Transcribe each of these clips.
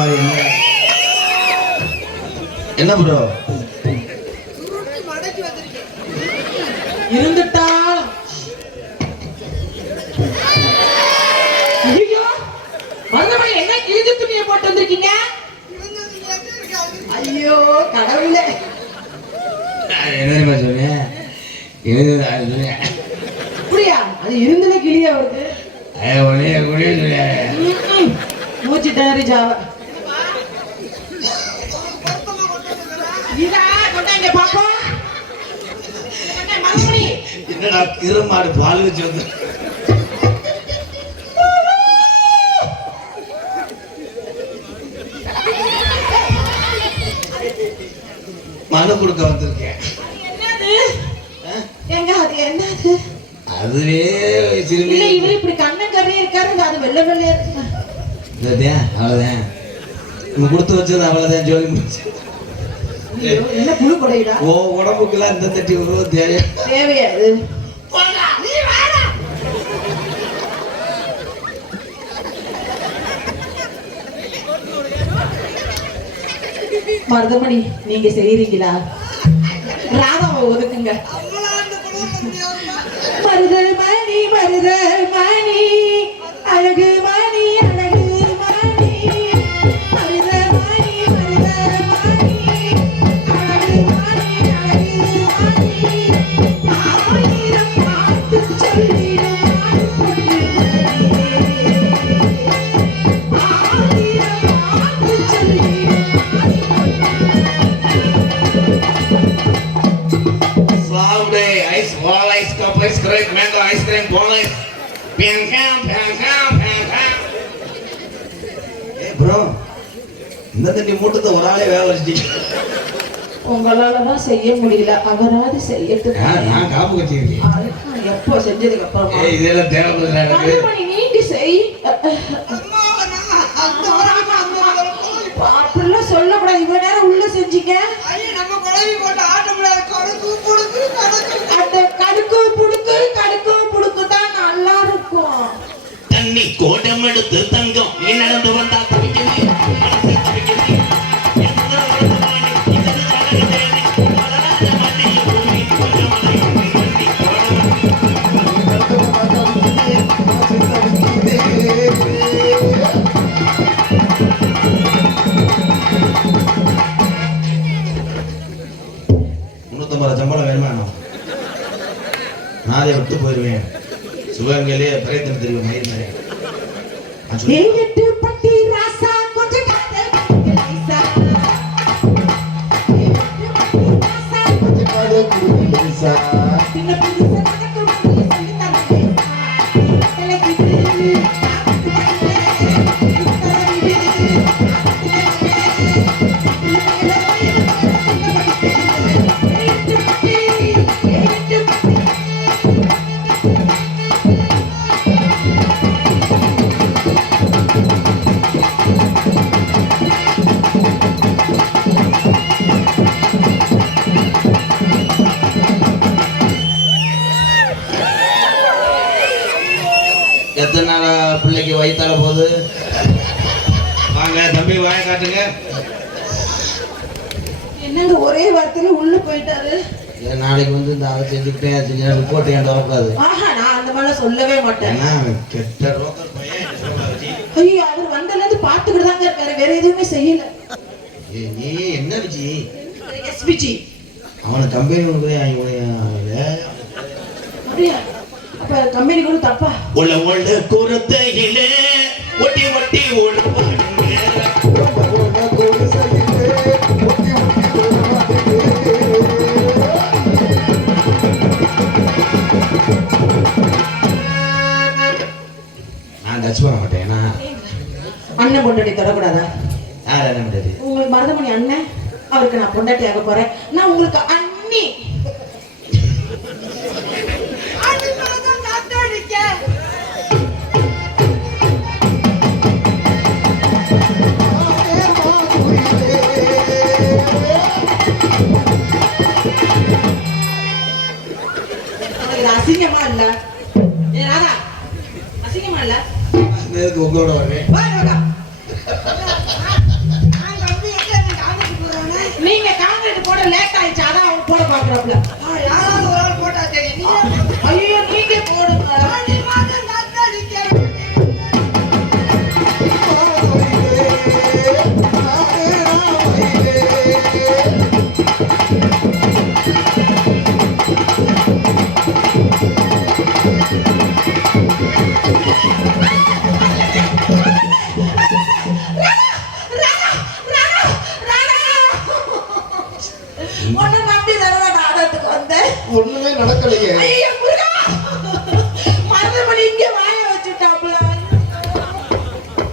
மாதிரி என்ன? ப்ரோ இருந்துட்டா ஐயோ! மருதமணி என்ன கிழிஞ்ச துணியை போட்டு வந்திருக்கீங்க? ஐயோ கடவுளே. என்ன சொன்னேன் அப்படியா? அது இருந்துல கிளிய வருது. மூச்சு திணறி ஜாவ இதா கொண்டாங்க பாப்போம் கொண்டாங்க, மருதமணி என்னடா கிருமாடு பால் வச்சு வந்து மனு கொடுக்க வந்திருக்கேன். அதுவே சிறுமி. இவரு இப்படி கண்ணன் கரையே இருக்காரு அது வெள்ளை வெள்ளையா இருக்கு நம்ம கொடுத்து வச்சது அவ்வளோதான் ஜோலி முடிச்சு ஐயோ, என்ன புழு கொடையிடா ஓ உடம்புக்கெல்லாம் இந்த தட்டி உருவம் தேவை தேவையா இது? மருதமணி நீங்க செய்யறீங்களா ராதாவை ஒதுக்குங்க. மருதமணி மருதமணி அழகு மணி அழகு மணி தண்ணி மூட்டத்தை ஒரு ஆளே வேக வச்சிட்டீங்க உங்களால தான் செய்ய முடியல. அவராது செய்யட்டும்? நான் காப்பு அதுக்கு எப்போ செஞ்சதுக்கு அப்புறமா? இதெல்லாம் தேவைப்படுது Sa எத்தனை நாளா பிள்ளைக்கு வயித்தால போகுது? வாங்க தம்பி வாய காட்டுங்க. என்னங்க ஒரே வார்த்தையில உள்ள போயிட்டாரு? நாளைக்கு வந்து இந்த அதை செஞ்சுக்கிட்டே செஞ்சு ரிப்போர்ட் ஏன் வரக்கூடாது? ஆஹா நான் அந்த மாதிரி சொல்லவே மாட்டேன். அவன் கெட்ட ரோக்கர் பையன். ஐயோ அவர் வந்ததுல இருந்து பாத்துக்கிட்டு தாங்க இருக்காரு வேற எதுவுமே செய்யல. நீ என்ன வச்சு எஸ்பிஜி அவனுக்கு கம்பெனி கொடுக்குறேன் இவனுக்கு அப்படியா? அப்ப கம்பெனி கூட தப்பா? உள்ள உள்ள குரத்தையில ஒட்டி ஒட்டி ஓடுவாங்க நான் டச் பண்ண மாட்டேன் ஏன்னா அண்ணன் பொண்டாட்டி தொடக்கூடாதா? யார் உங்களுக்கு மருதமணி அண்ணன் அவருக்கு நான் பொண்டாட்டி ஆக போறேன். நான் உங்களுக்கு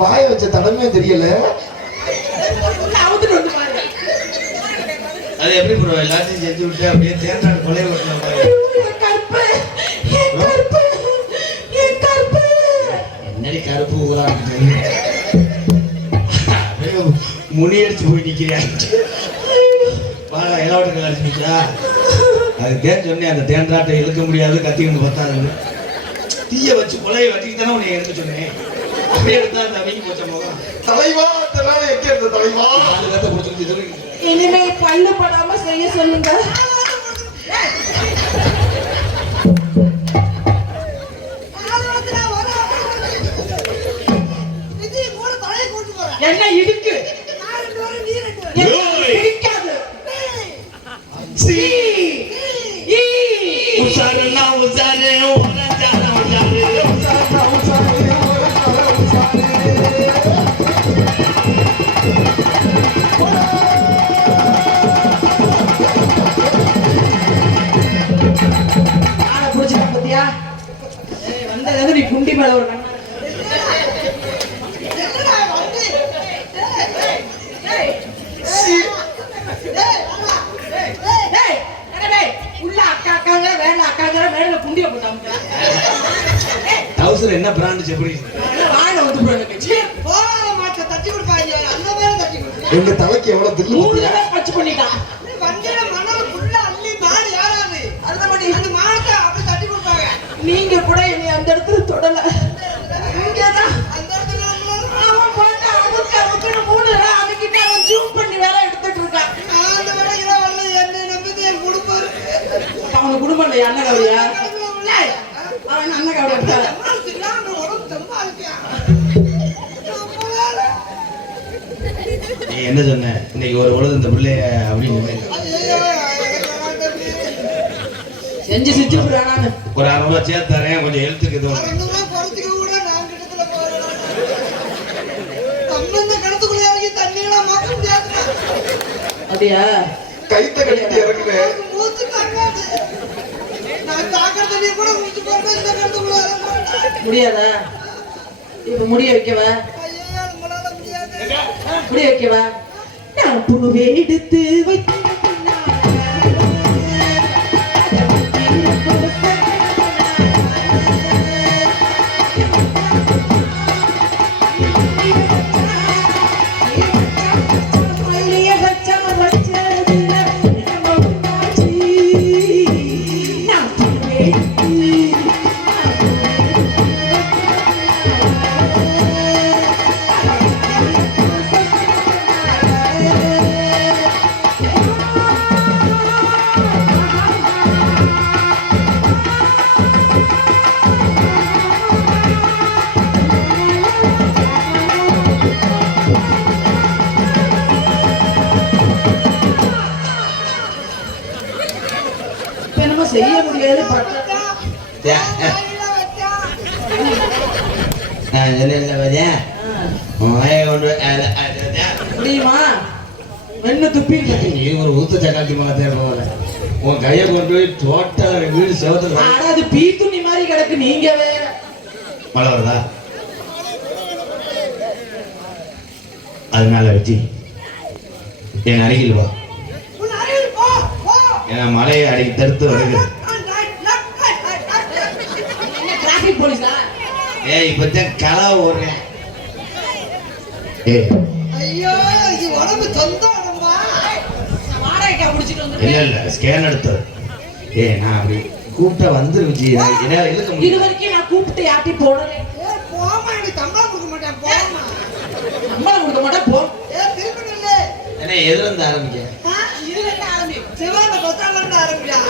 வாய வச்ச தடமே தெரியல. அது எப்படி ப்ரோ எல்லாத்தையும் செஞ்சு விட்டு அப்படியே தேர்ந்தாடு கொலை என்னடி கருப்பு ஊரா முனி அடிச்சு போய் நிக்கிறியா? வாடா இளவட்ட அடிச்சு நிச்சா அதுக்கே சொன்னேன் அந்த தேன்றாட்டை இழுக்க முடியாது கத்திக்கிட்டு பத்தாது தீய வச்சு கொலையை வச்சுக்கிட்டு தானே உன்னை எடுக்க சொன்னேன். எடுத்தா போச்ச முகம் தலைவா எங்க இருந்த தலைவா நாலு பேர்த்த பிடிச்சிட்டு இது இனிமே பல்லு படாம செய்ய சொல்லுங்க என்ன குண்டிய போட்டாங்க. ஏய், டவுசர் என்ன பிராண்டு செப்படி எங்க தலைக்கு எவ்வளவு தில்லு பச்சை பண்ணிட்டான். இல்லையா அண்ணன் கவலையா? அவன் அண்ணன் கவலை என்ன சொன்ன? இன்னைக்கு ஒரு பொழுது இந்த பிள்ளைய அப்படின்னு. செஞ்சு செஞ்சு ஒரு அரை ரூபா சேர்த்து தரேன் கொஞ்சம் எழுத்துக்கு இது. அப்படியா? கைத்த கட்டிட்டு இறங்குனேன் முடியாதா? இப்ப முடிய வைக்கவா? முடிய வைக்கவா? நான் பூவே எடுத்து வைத்து முடியுமா? வெண்ணு துப்பி நீ ஒரு ஊத்த சக்காத்தி மாதிரி போல. உன் கையை கொண்டு போய் டோட்டல் வீடு செவத்துல ஆனா அது பீ துணி மாதிரி கிடக்கு. நீங்க வேற. மழை வருதா? அதனால வச்சு. என் அருகில் வா. ஏன்னா மழையை அடிக்கி தடுத்து வருகிறது என்ன டிராபிக் போலீஸா ஏய் இப்பதான் களை ஓடுறேன். ஏய். ஐயோ இது உடம்பு சொந்த உடம்பா வாடகைக்கா முடிச்சிட்டு இல்ல வந்துருக்கேன் இல்ல ஸ்கேன் எடுத்தது ஏய் நான் அப்படி கூப்பிட்டா வந்துரு விஜய். நான் என்னால இருக்க இது முடியும் வரைக்கும் நான் கூப்பிட்டு யார்ட்டி போடல. ஏ போமா எனக்கு சம்பளம் கொடுக்க மாட்டேன் போமா சம்பளம் கொடுக்க மாட்டேன் போ. ஏ திருப்பி நில்லு. ஏன்னா எதுல இருந்து ஆரம்பிக்க? இதுல இருந்து ஆரம்பி. சிவான பஸ்டாண்ட்ல இருந்து ஆரம்பியா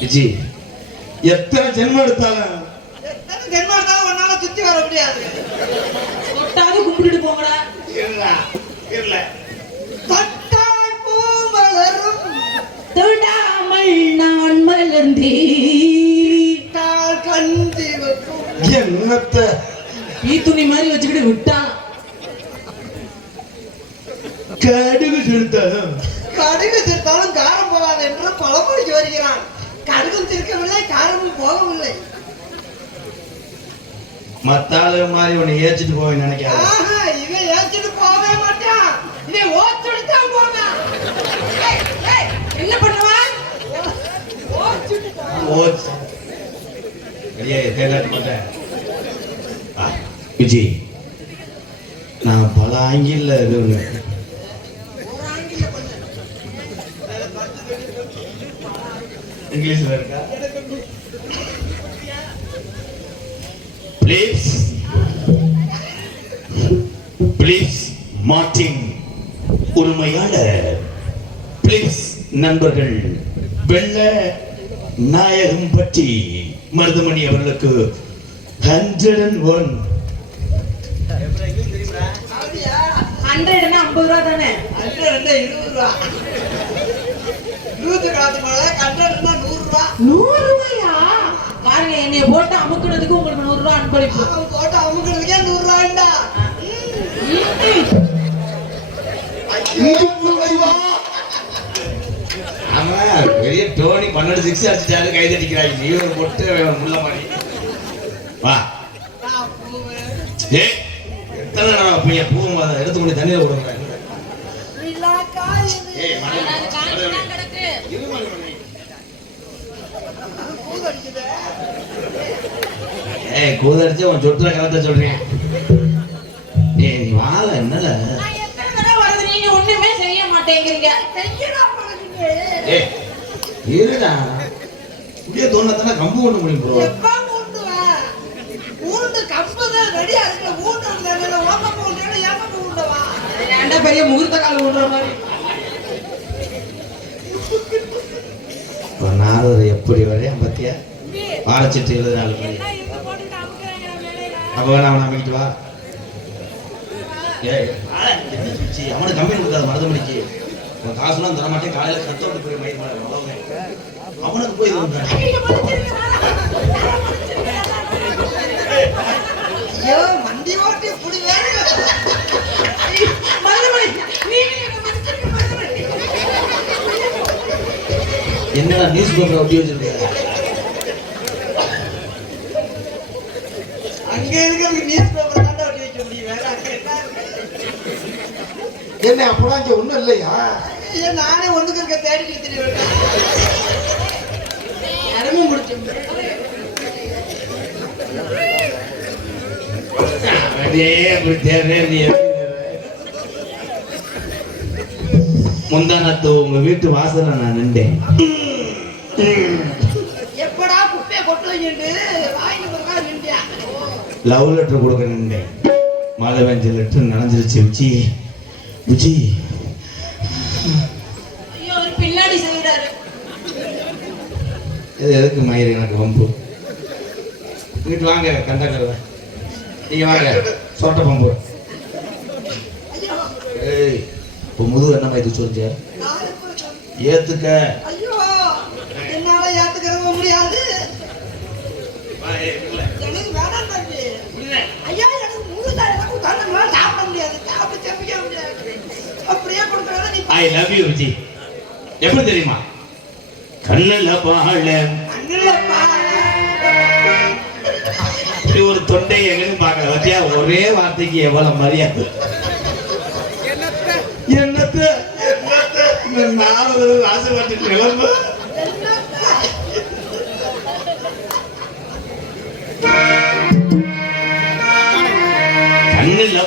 விஜய் எத்தனை ஜென்மம் எடுத்தாலும். எத்தனை ஜென்மம் இருந்தாலும் உன்னால சுத்தி வர முடியாது. தொட்டாவது கும்பிட்டுட்டு போங்கடா. இருடா, இருல. தொட்டால் பூ மலரும் தொடாமல் நான் மலர்ந்தே வைக்கும். என்னத்த ஈ துணி மாதிரி வச்சுக்கிட்டு விட்டான். கடுகு செலுத்தாலும் கடுகு திருத்தாலும் காரம் போகாது என்று பழமொழிக்கு வருகிறான் கடுகும் திருக்கவில்லை காரமும் போகவில்லை. மத்தாளு மாதிரி உன்னை ஏச்சிட்டு போவேன் நினைக்காத. இவன் ஏச்சிட்டு போகவே மாட்டான். இவன் ஓச்சுடுத்தான் போவான். ஏய், ஏய், என்ன பண்ணுவான்? ஓச்சு. விஜய் நான் பல ஆங்கில இது ஒண்ணு. ஒரு ஆங்கில பண்ணு இங்கிலீஷ்ல இருக்கா? ப்ளீஸ் ப்ளீஸ் மார்டின் உரிமையாளர். ப்ளீஸ் நண்பர்கள் வெள்ள நாயகம் பற்றி மருதமணி அவர்களுக்கு ஹண்ட்ரட் அண்ட் ஒன் ஹண்ட்ரட்னா ஐம்பது ரூபா தானே? ரெண்டு இருபது ரூபா. கண்டா நூறு ரூபா நூறு ரூபாயா பாருங்க என்னைய போட்டு அமுக்குனதுக்கு உங்களுக்கு நூறு ரூபா அன்பளிப்பு போட்டு அவங்களுக்கே நூறு ரூபாண்டா ஆமா பெரிய டோனி பன்னெண்டு சிக்ஸ் அடிச்சிட்டாரு கை தட்டிக்கிறாங்க நீ ஒரு பொட்டு முள்ள மாதிரி. வா. ஏ எத்தனை தடவை பைய பூ எடுத்து கொண்டு தண்ணியில் விடுங்க ஏய் ஏய் கூதடிச்சு உன் சொட்டுல கலத்த சொல்றேன். ஏய் நீ வாழ என்னல? நான் எத்தனை தடவை வருது நீங்க ஒண்ணுமே செய்ய மாட்டேங்கிறீங்க. ஏய் இருடா. தோணத்தானே கம்பு கொண்டு முடியும் ப்ரோ ரெடியா இருக்குல்ல, ஊண்டு? ஏன்டா பெரிய முகூர்த்த கால் விடுற மாதிரி. எப்படி வரையும் பத்தியா பாடச்சிட்டு எழுது நாலு மணி அப்போ வேணா அவனை அமைக்கிட்டு வா. சொல்லிச்சு? அவனுக்கு கம்பெனி கொடுக்காத மருதமணிக்கு. உன் காசுலாம் தர மாட்டேன் காலையில கத்தோட்டு போய் மயிர். அவனுக்கு போய். ஐயோ, வண்டி ஓட்டி இப்படி வேலையில என்னடா நியூஸ் பேப்பர் ஒட்டி வச்சிருக்க? அங்க இருக்கிற நியூஸ் பேப்பர் தாண்டா ஒட்டி வைக்க முடியும். வேற என்ன? அப்பதான் இங்க ஒண்ணும் இல்லையா? நானே ஒண்ணுக்கு இருக்க இடமும் முடிச்சு. அப்படியே அப்படி தேடுறே நீ முந்தானத்து உங்க வீட்டு வாசல்ல நான் நின்றேன். எப்படா குப்பையை வாங்கி லவ் லெட்டர் கொடுக்க நின்றேன். மழை பெஞ்ச லெட்டர் நனைஞ்சிருச்சு விஜி விஜி ஐயோ அவர் பின்னாடி செய்யறாரு இது எதுக்கு மயிறு எனக்கு வம்பு? வீட்டு வாங்க கண்டக்கருவ நீங்க வாங்க சொட்ட பம்பு. ஏய் இப்போ முதுகு என்ன மாதிரி சொல்லிச்ச? ஏத்துக்க. ஐ லவ் யூ விஜய் எப்படி தெரியுமா? கண்ணுல பாழ. ஒரு தொண்டை எங்கன்னு பார்க்கல. பத்தியா? ஒரே வார்த்தைக்கு எவ்வளவு மரியாதை? என்னத்தை? நாலு ஆசைப்பட்டு கிளம்பு. கண்ணுல